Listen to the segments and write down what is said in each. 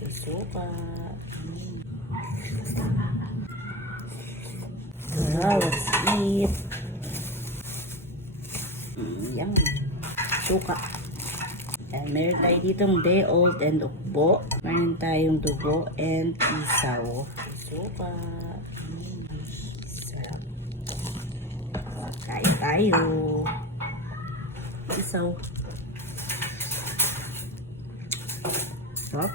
Suka. Wow, let's eat. Yan. Suka. And meron tayo ditong day old and ukbo. Meron tayong dugo and isaw. Suka. Sarap. Kain tayo. Isaw. Sarap.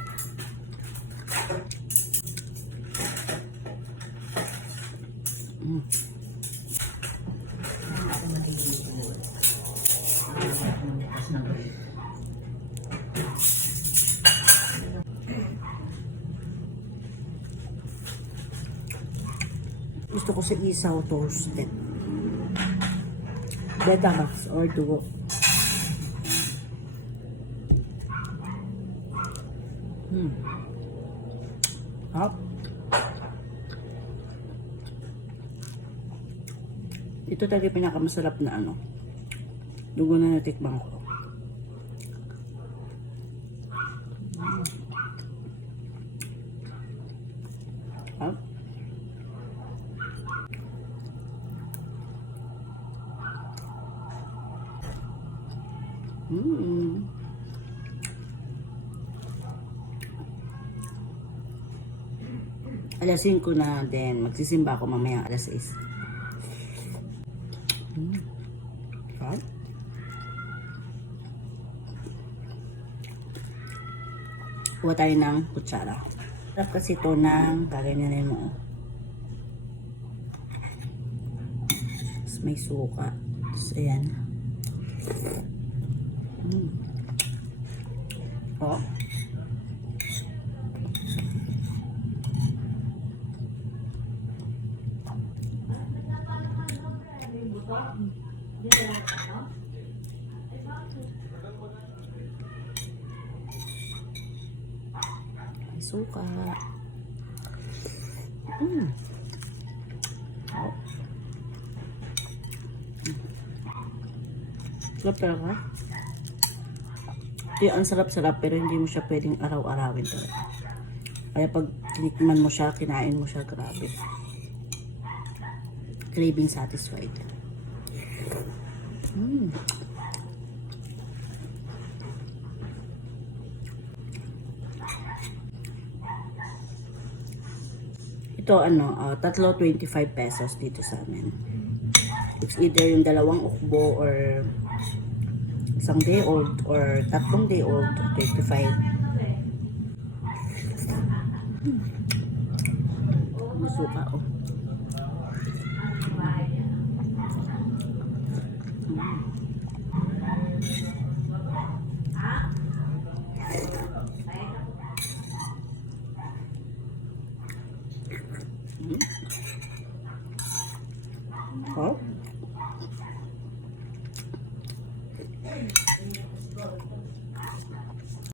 Gusto ko sa isaw toasted. Betamax or dugo. Hop. Ito talaga pinakamasarap na ano. Dugo na natikbang ko. Hop. Alas 5 na din. Magsisimba ako mamaya alas 6. Okay. Kuha tayo ng kutsara. Sarap kasi ito ng gaganyanin mo. Tapos may suka. Tapos ayan. Oh. May suka. Oh. Sarap talaga. Ang sarap-sarap pero hindi mo siya pwedeng araw-arawin talaga. Kaya pag tinikman mo siya, kinain mo siya, grabe. Craving satisfied. Ito tatlo 25 pesos dito sa amin. It's either yung dalawang ukbo or isang day old or tatlong day old, 25. Masuka oh. Oh.